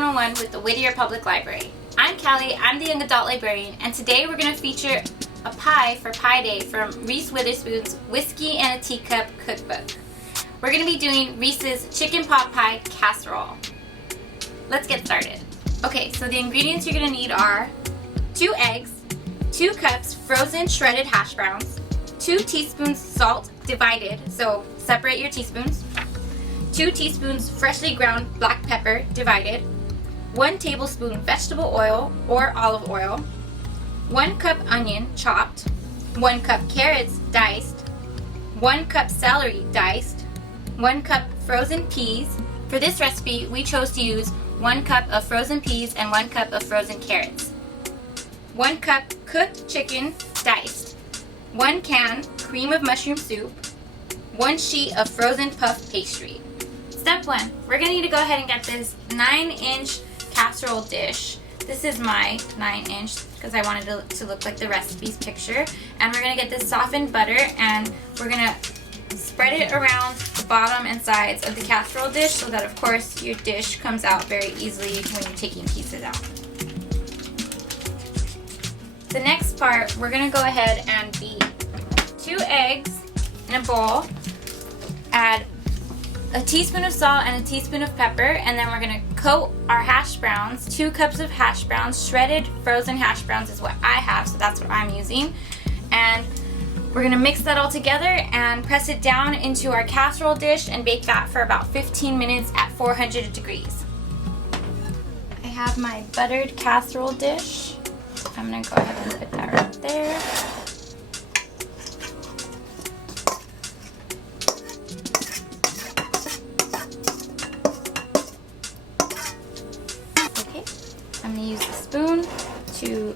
101 with the Whittier Public Library. I'm Callie, I'm the Young Adult Librarian, and today we're going to feature a pie for Pie Day from Reese Witherspoon's Whiskey and a Teacup cookbook. We're going to be doing Reese's Chicken Pot Pie Casserole. Let's get started. Okay, so the ingredients you're going to need are 2 eggs, 2 cups frozen shredded hash browns, 2 teaspoons salt divided, so separate your teaspoons, 2 teaspoons freshly ground black pepper divided, 1 tablespoon vegetable oil or olive oil, 1 cup onion chopped, 1 cup carrots diced, 1 cup celery diced, 1 cup frozen peas. For this recipe, we chose to use 1 cup of frozen peas and 1 cup of frozen carrots, 1 cup cooked chicken diced, 1 can cream of mushroom soup, 1 sheet of frozen puff pastry. Step 1, we're going to need to go ahead and get this 9-inch casserole dish. This is my 9-inch because I wanted it to look like the recipe's picture. And we're going to get this softened butter and we're going to spread it around the bottom and sides of the casserole dish so that of course your dish comes out very easily when you're taking pieces out. The next part, we're going to go ahead and beat 2 eggs in a bowl, add a teaspoon of salt and a teaspoon of pepper, and then we're going to coat our hash browns, 2 cups of hash browns, shredded frozen hash browns is what I have, so that's what I'm using. And we're going to mix that all together and press it down into our casserole dish and bake that for about 15 minutes at 400 degrees. I have my buttered casserole dish. I'm going to go ahead and put that right there. I'm going to use the spoon to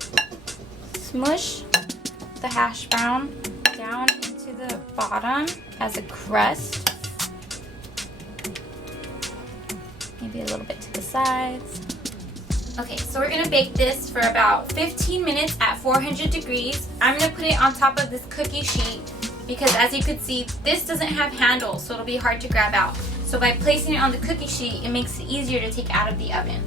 smush the hash brown down into the bottom as a crust. Maybe a little bit to the sides. Okay, so we're going to bake this for about 15 minutes at 400 degrees. I'm going to put it on top of this cookie sheet because as you can see, this doesn't have handles, so it'll be hard to grab out. So by placing it on the cookie sheet, it makes it easier to take out of the oven.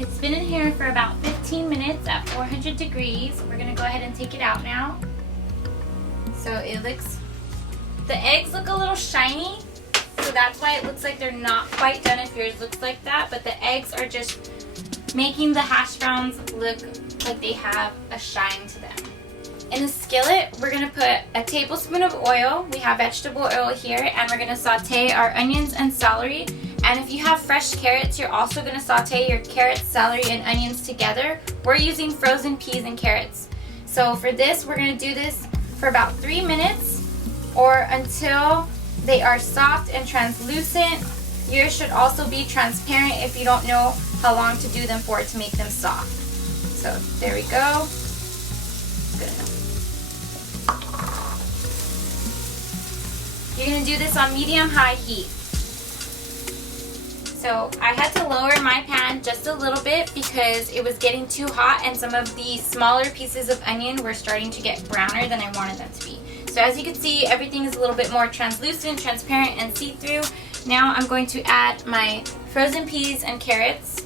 It's been in here for about 15 minutes at 400 degrees. We're going to go ahead and take it out now. So the eggs look a little shiny, so that's why it looks like they're not quite done if yours looks like that, but the eggs are just making the hash browns look like they have a shine to them. In the skillet, we're going to put a tablespoon of oil. We have vegetable oil here, and we're going to saute our onions and celery. And if you have fresh carrots, you're also going to saute your carrots, celery, and onions together. We're using frozen peas and carrots. So for this, we're going to do this for about 3 minutes or until they are soft and translucent. Yours should also be transparent if you don't know how long to do them for to make them soft. So there we go. Good enough. You're going to do this on medium-high heat. So I had to lower my pan just a little bit because it was getting too hot and some of the smaller pieces of onion were starting to get browner than I wanted them to be. So as you can see, everything is a little bit more translucent, transparent, and see-through. Now I'm going to add my frozen peas and carrots.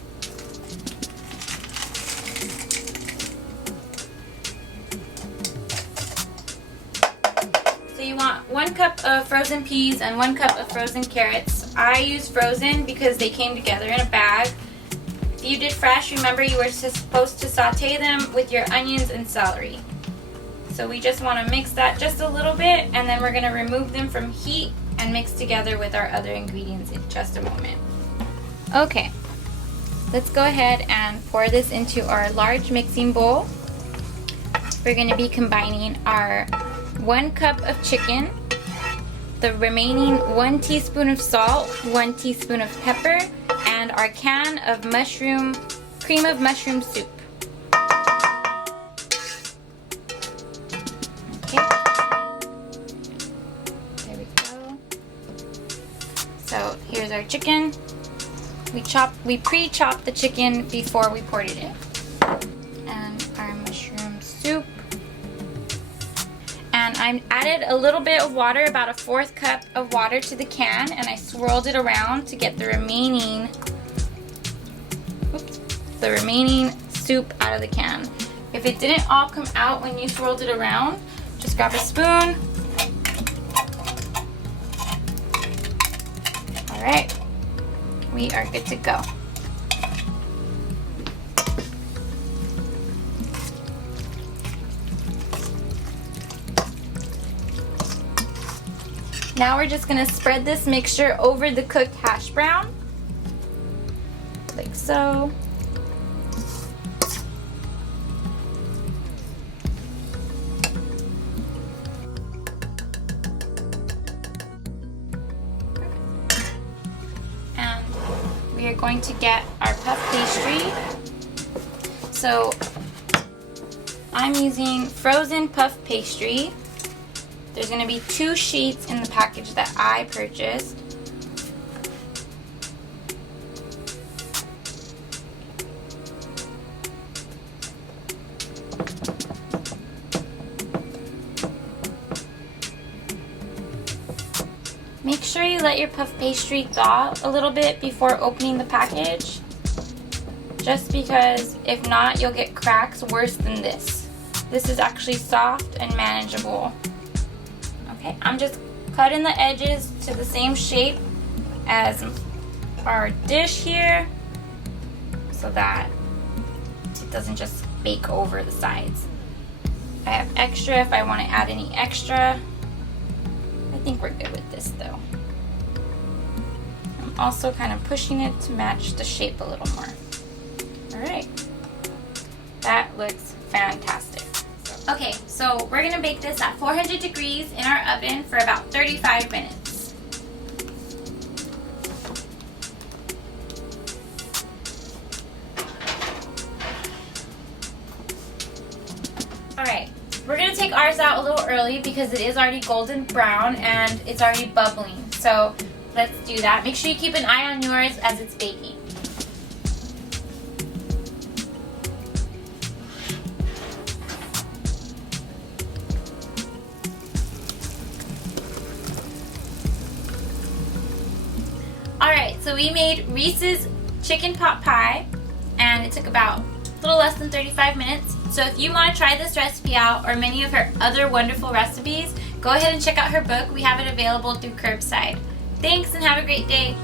So you want 1 cup of frozen peas and 1 cup of frozen carrots. I use frozen because they came together in a bag. If you did fresh, remember you were supposed to saute them with your onions and celery. So we just want to mix that just a little bit, and then we're going to remove them from heat and mix together with our other ingredients in just a moment. Okay, let's go ahead and pour this into our large mixing bowl. We're going to be combining our 1 cup of chicken, the remaining 1 teaspoon of salt, 1 teaspoon of pepper, and our can of cream of mushroom soup. Okay, there we go. So here's our chicken. We pre-chopped the chicken before we poured it in. And our mushroom soup. And I added a little bit of water, about a 1/4 cup of water to the can, and I swirled it around to get the remaining soup out of the can. If it didn't all come out when you swirled it around, just grab a spoon. All right, we are good to go. Now we're just gonna spread this mixture over the cooked hash brown, like so. And we are going to get our puff pastry. So I'm using frozen puff pastry. There's going to be 2 sheets in the package that I purchased. Make sure you let your puff pastry thaw a little bit before opening the package, just because if not, you'll get cracks worse than this. This is actually soft and manageable. Okay, I'm just cutting the edges to the same shape as our dish here so that it doesn't just bake over the sides. I have extra if I want to add any extra. I think we're good with this though. I'm also kind of pushing it to match the shape a little more. Alright, that looks fantastic. Okay, so we're gonna bake this at 400 degrees in our oven for about 35 minutes. Alright, we're gonna take ours out a little early because it is already golden brown and it's already bubbling. So let's do that. Make sure you keep an eye on yours as it's baking. Alright, so we made Reese's chicken pot pie, and it took about a little less than 35 minutes. So if you want to try this recipe out or many of her other wonderful recipes, go ahead and check out her book. We have it available through Curbside. Thanks and have a great day.